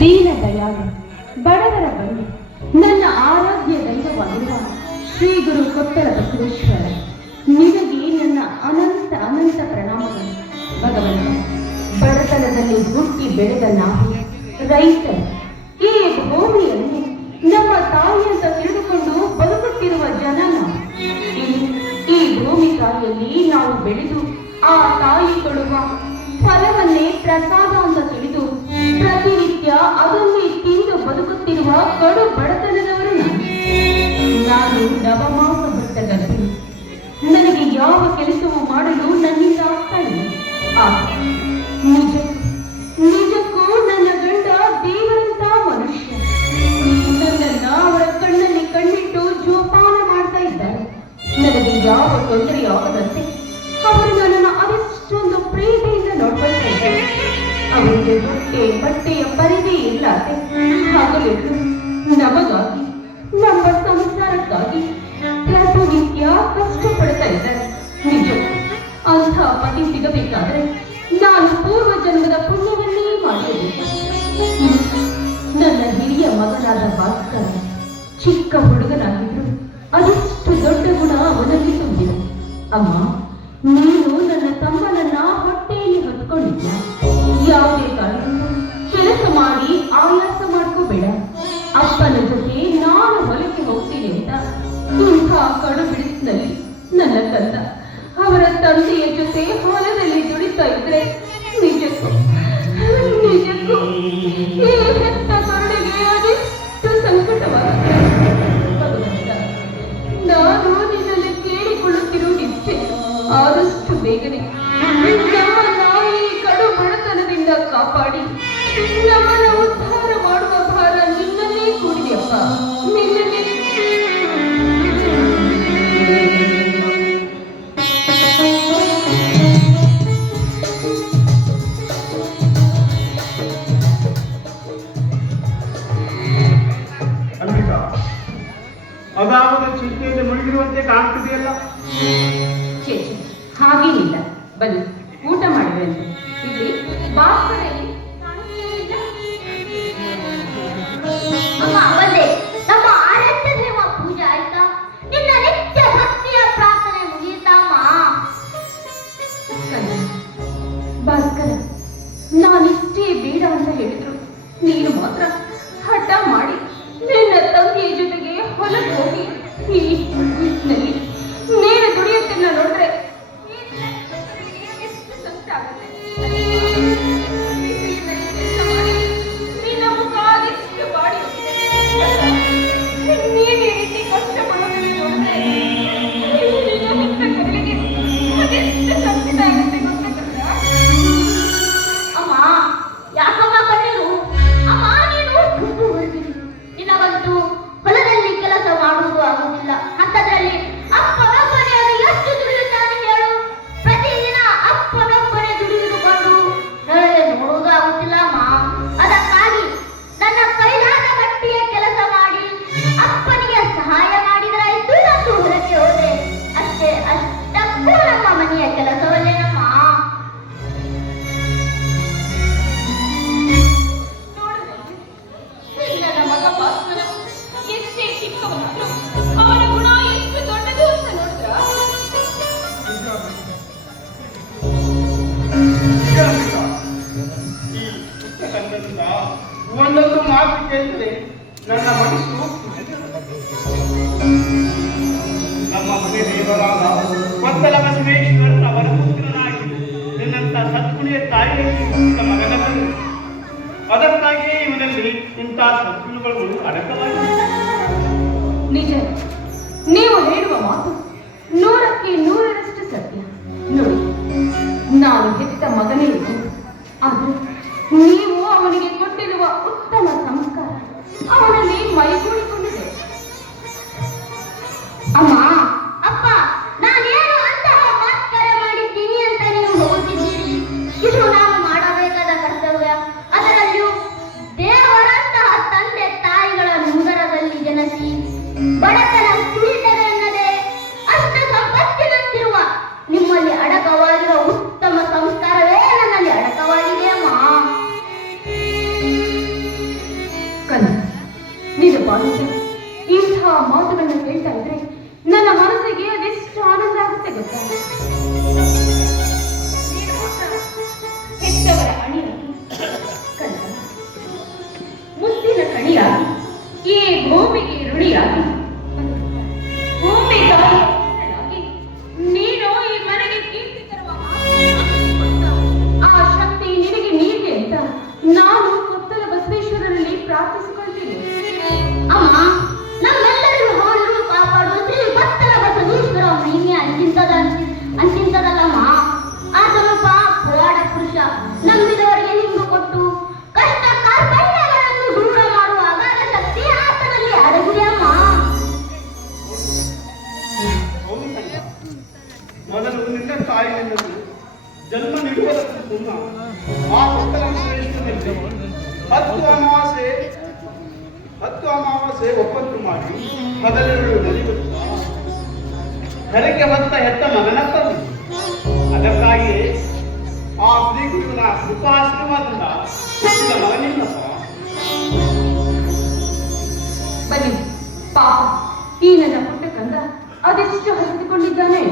ದೀನ ದಯಾಳು ಬಡವರ ಬಂಧು ನನ್ನ ಆರಾಧ್ಯ ದೈವವಾಗಿರುವ ಶ್ರೀ ಗುರು ಕೊಪ್ಪಳ ಬಸವೇಶ್ವರ ನಿನಗೆ ನನ್ನ ಅನಂತ ಅನಂತ ಪ್ರಣಾಮಗಳು. ಭಗವಂತ, ಬಡತನದಲ್ಲಿ ಹುಟ್ಟಿ ಬೆಳೆದ ನಾವು ರೈತರು ಈ ಭೂಮಿಯಲ್ಲಿ ನಮ್ಮ ತಾಯಿ ಅಂತ ತಿಳಿದುಕೊಂಡು ಬದುಕುತ್ತಿರುವ ಜನ ನಾವು. ಈ ಭೂಮಿ ತಾಯಿಯಲ್ಲಿ ನಾವು ಬೆಳೆದು ಆ ತಾಯಿ ಕೊಡುವ ಫಲವನ್ನೇ ಪ್ರಸಾದ ಅಂತ ತಿಳಿದು ಪ್ರತಿನಿತ್ಯ ಅದನ್ನೇ ತಿಂದು ಬದುಕುತ್ತಿರುವ ಕಡು ಬಡತನದವರು ನಾನು ನವಮಾಸ ಹೊತ್ತ ಗರ್ಭಿಣಿ. ನನಗೆ ಯಾವ ಕೆಲಸವೂ ಮಾಡಲು ನನ್ನಿಂದ ಆಗ್ತಾ ಇಲ್ಲ. ನಿಜಕ್ಕೂ ನನ್ನ ಗಂಡ ದೇವರಂತ ಮನುಷ್ಯ. ನನ್ನನ್ನ ಅವರ ಕಣ್ಣಲ್ಲಿ ಕಣ್ಣಿಟ್ಟು ಜೋಪಾನ ಮಾಡ್ತಾ ಇದ್ದಾರೆ. ನನಗೆ ಯಾವ ತೊಂದರೆಯಾಗದಂತೆ ಅವರು ನನ್ನನ್ನು ಅದೆಷ್ಟೊಂದು ಪ್ರೀತಿಯಿಂದ ನೋಡ್ಕೊಳ್ತಾ ಇದ್ದಾರೆ. ಅವರಿಗೆ ಬಟ್ಟೆಯ ಪರಿವೇ ಇಲ್ಲ. ಹಗಲಿರುಳು ನಮಗಾಗಿ, ನಮ್ಮ ಸಂಸಾರಕ್ಕಾಗಿ ಪ್ರತಿನಿತ್ಯ ಕಷ್ಟಪಡ್ತಾ ಇದ್ದಾರೆ. ನಿಜಕ್ಕೂ ಅಂಥ ಪತಿ ಸಿಗಬೇಕಾದ್ರೆ ನಾನು ಪೂರ್ವ ಜನ್ಮದ ಪುಣ್ಯವನ್ನೇ ಮಾಡಬೇಕು. ನನ್ನ ಹಿರಿಯ ಮಗನಾದ ಭಾಸ್ಕರ ಚಿಕ್ಕ ಹುಡುಗನಾಗಿದ್ರು ಅದೆಷ್ಟು ದೊಡ್ಡ ಗುಣ ಅವನಲ್ಲಿ ತುಂಬಿದೆ. ಅಮ್ಮ, ನೀನು ನನ್ನ ತಮ್ಮನನ್ನ ಹೊಟ್ಟೆಯಲ್ಲಿ ಹೊತ್ಕೊಂಡಿದ್ಯ. ಯಾವುದೇ ಕಾರಣಕ್ಕೂ ಕೆಲಸ ಮಾಡಿ ಆಯಾಸ ಮಾಡ್ಕೋಬೇಡ. ಅಪ್ಪನ ಜೊತೆ ನಾನು ಹೊಲಕ್ಕೆ ಹೋಗ್ತೀನಿ ಅಂತ ಇಂಥ ಕಡು ಬಿಡಿಸಿನಲ್ಲಿ ನನ್ನ ಕಂದ ಅವರ ತಂದೆಯ ಜೊತೆ ಹೊಲದಲ್ಲಿ ದುಡಿತಾ ಇದ್ರೆ ನಿಜಕ್ಕೂ ಈ ಹೆತ್ತ ಕರುಳಿಗೆ ಅದೆಷ್ಟು ಸಂಕಟವಾಗುತ್ತೆ. ನಾನು ನಿನ್ನಲ್ಲಿ ಕೇಳಿಕೊಳ್ಳುತ್ತಿರುವುದಿಷ್ಟೇ, ಆದಷ್ಟು ಬೇಗನೆ ನಮ್ಮನ್ನ ಈ ಕಡು ಬಡತನದಿಂದ ಕಾಪಾಡಿ ನಮ್ಮನ್ನ ಉದ್ಧಾರ ಮಾಡುವ ಭಾರ ನಿನ್ನನ್ನೇ ಕೂಡಿದೆಯಪ್ಪ, ನಿನ್ನನ್ನೇ. ಅದಾವದ ಚಿಂತೆಯಲ್ಲಿ ಮುಳುಗಿರುವಂತೆ ಕಾಣ್ತಿದೆಯಲ್ಲ. ಹಾಗೇನಿಲ್ಲ, ಬನ್ನಿ ಊಟ ಮಾಡಿವೆ ಅಂತ. ಇಲ್ಲಿ ಬಾಸ್ಕರಲ್ಲಿ ನಮ್ಮ ಆರಾಧ್ಯ ದೇವ ಪೂಜೆ ಆಯ್ತಾ? ನಿನ್ನ ನಿತ್ಯ ಭಕ್ತಿಯ ಪ್ರಾರ್ಥನೆ ಮುಗಿಯಿತಮ್ಮ? ಭಾಸ್ಕರ, ನಾನಿಷ್ಟೇ ಬೇಡ ಅಂತ ಹೇಳಿದ್ರು ನೀನು ಮಾತ್ರ ಹಠ ಮಾಡಿ ನಿನ್ನ ತಂದೆಯ ಜೊತೆಗೆ ಹೊಲಕ್ಕೆ ಹೋಗಿ ಈ ನಲ್ಲಿ ನೀನು ದುಡಿಯುತ್ತನ್ನ ನೋಡಿದ್ರೆ ಎಷ್ಟು ಕಷ್ಟ ಆಗುತ್ತೆ. ನಿನ್ನ ಮುಖ ಅದೆಷ್ಟು ಬಾಡಿ ನೀನು ಈ ರೀತಿ ಕಷ್ಟ ಪಡೋದನ್ನು ನೋಡಿದ್ರೆ ನಿನ್ನ ಹೆತ್ತ ಕರಳಿಗೆ ಅದೆಷ್ಟು ಸಂಕಟ ಆಗುತ್ತೆ ಗೊತ್ತಾಗಲ್ಲ. ಅಮ್ಮ, ಯಾಕಮ್ಮ ಕಣ್ಣೀರು? ಅಮ್ಮ, ನೀನು ತುಂಬು ಹೊರಟಿರಿ. ನಿನಗಂತೂ ಹೊಲದಲ್ಲಿ ಕೆಲಸ ಮಾಡುವುದು ಆಗುವುದಿಲ್ಲ. ಅಂಥದ್ರಲ್ಲಿ ಅಪ್ಪನೊಬ್ಬನೇ ಅದು ಎಷ್ಟು ದುಡಿಯುತ್ತಾನೆ ಹೇಳು? ಪ್ರತಿದಿನ ಅಪ್ಪನೊಬ್ಬನೇ ದುಡಿದುಕೊಂಡು ನೋಡುವುದು ಆಗುತ್ತಿಲ್ಲ ಅಮ್ಮ. ಅದಕ್ಕಾಗಿ ನನ್ನ ಕೈಲಾದ ಮಟ್ಟಿಗೆ ಕೆಲಸ ಮಾಡಿ ಅಪ್ಪನಿಗೆ ಸಹಾಯ ಮಾಡಿದರಾಯ್ತು. ನಾನು ಹೊರಗೆ ಹೋದೆ ಅಷ್ಟೇ. ಅಷ್ಟಕ್ಕೂ ನಮ್ಮ ಮನೆಯ ಕೆಲಸವಲ್ಲೇನಮ್ಮ. ನನ್ನ ಮಗ ಭಾಸ್ಕರ ಎಷ್ಟೇ ಚಿಕ್ಕವನಾದ್ರು ಅವನ ಗುಣ ಎಷ್ಟು ದೊಡ್ಡದು ಅಂತ ನೋಡಿದ್ರ? ಈ ಪುಸ್ತಕದಿಂದ ಒಂದೊಂದು ಮಾತು ಕೇಳಿದರೆ ನನ್ನ ಮನಸ್ಸು ನಮ್ಮ ಮನೆ ದೇವರಾದ ಕೊಪ್ಪಳ ಬಸವೇಶ್ವರರ ವರಪುತ್ರನಾಗಿ ನಿನ್ನಂತ ಸದ್ಗುಣಿಯ ತಾಯಿಯಲ್ಲಿ ಹುಟ್ಟಿದ ಮಗನನ್ನು, ಅದಕ್ಕಾಗಿಯೇ ಇವನಲ್ಲಿ ಇಂಥ ಸದ್ಗುಣಗಳು ಅಡಕವಾಗಿವೆ. ನಿಜ, ನೀವು ಹೇಳುವ ಮಾತು 100ಕ್ಕೆ 100ರಷ್ಟು ಸತ್ಯ. ನೋಡಿ, ನಾನು ಹೆತ್ತ ಮಗನೇ ಆದ್ರೆ ನೀವು ಅವನಿಗೆ ಕೊಟ್ಟಿರುವ ಉತ್ತಮ ಸಂಸ್ಕಾರ ಅವನಲ್ಲಿ ಮೈಗೂಡಿಕೊಂಡಿದೆ. ಅಮ್ಮ, ಅಪ್ಪ, ನಾನೇನು ಅಂತಹ ಮಾತ್ಕರ ಮಾಡಿದ್ದೀನಿ ಅಂತ ನೀವು ಹೋಗುತ್ತಿದ್ದೀರಿ? ಇದು ನಾನು ಮಾಡಬೇಕಾದ ಕರ್ತವ್ಯ. ಅದರಲ್ಲಿಯೂ ದೇವರಂತಹ ತಂದೆ ತಾಯಿಗಳ ನುಂಗರದಲ್ಲಿ ಜನಸಿ ಬಡತನ ತುಳಿತವೆನ್ನದೆ ಅಷ್ಟ ಸಂಪತ್ತಿನಂತಿರುವ ನಿಮ್ಮಲ್ಲಿ ಅಡಕವಾಗಿರುವ ಉತ್ತಮ ಸಂಸ್ಕಾರವೇ ನನ್ನಲ್ಲಿ ಅಡಕವಾಗಿದೆ ಅಮ್ಮ. ಆನಂದ. ಇಂಥ ಮಾತುಗಳನ್ನು ಕೇಳ್ತಾ ಇದ್ರೆ ನನ್ನ ಮನಸ್ಸಿಗೆ ಅದೆಷ್ಟು ಆನಂದ ಆಗುತ್ತೆ ಗೊತ್ತಾ? ಹೆತ್ತವರ ಅಣಿಯಾಗಿ ಕಣ್ಣ ಮುಸ್ತಿನ ಕಣಿಯಾಗಿ ಈ ಭೂಮಿಗೆ ಋಣಿಯಾಗಿ ಭೂಮಿಗಾಗಿ ನೀನು ಈ ಮನೆಗೆ ಕೀರ್ತಿ ತರುವ ಆ ಶಕ್ತಿ ನಿನಗೆ ನೀಡಿದೆ ಅಂತ ನಾನು ಕೊತ್ತಲ ಬಸವೇಶ್ವರರಲ್ಲಿ ಪ್ರಾರ್ಥಿಸಿಕೊಳ್ತೀನಿ. ಅಮ್ಮ, ನಮ್ಮೆಲ್ಲರೂ ಹಾಳು ಕಾಪಾಡುವ ಶ್ರೀ ಭಕ್ತರ ಬಸವೇಶ್ವರ ಮಹಿಮೆ ಅಂತಿಂತದಲ್ಲಮ್ಮ. ಆತನೊಬ್ಬ ಪವಾಡ ಪುರುಷ, ನಂಬಿದವರಿಗೆ ಹಿಂಗು ಕೊಟ್ಟು ಕಷ್ಟ ಕಾರ್ಪಣ್ಯಗಳನ್ನು ದೂರ ಮಾಡುವ ಅಗಾಧ ಶಕ್ತಿ ಆತನಲ್ಲಿ ಅಡಗಿದೆ ಅಮ್ಮ. ಹೌದು ಕಣ್ಣ. ಮೊದಲು ನಿನ್ನ ತಾಯಿಯನ್ನು ಜನ್ಮ ನೀಡುವುದಕ್ಕೂ ಮುನ್ನ ಆ ಭಕ್ತರ ಬಸವೇಶ್ವರನಲ್ಲಿ 10 ಅಮಾವಾಸ್ಯೆ ಒಪ್ಪತ್ತು ಮಾಡಿ ಹಗಲಿರುಳು ನಲಿಯುತ್ತಾ ಕರೆಗೆ ಹೊತ್ತ ಹೆತ್ತ ಮಗನ ತಂದು ಅದಕ್ಕಾಗಿ ಆ ಶ್ರೀ ಗುರುವಿನ ಕೃಪಾಶ್ರಮದಿಂದ ಹುಟ್ಟಿದ ಮಗನಿಲ್ಲಪ್ಪ. ಬನ್ನಿ ಪಾಪ, ಈ ನನ್ನ ಪುಟ್ಟ ಕಂದ ಅದೆಷ್ಟು ಹಸಿದುಕೊಂಡಿದ್ದಾನೆ.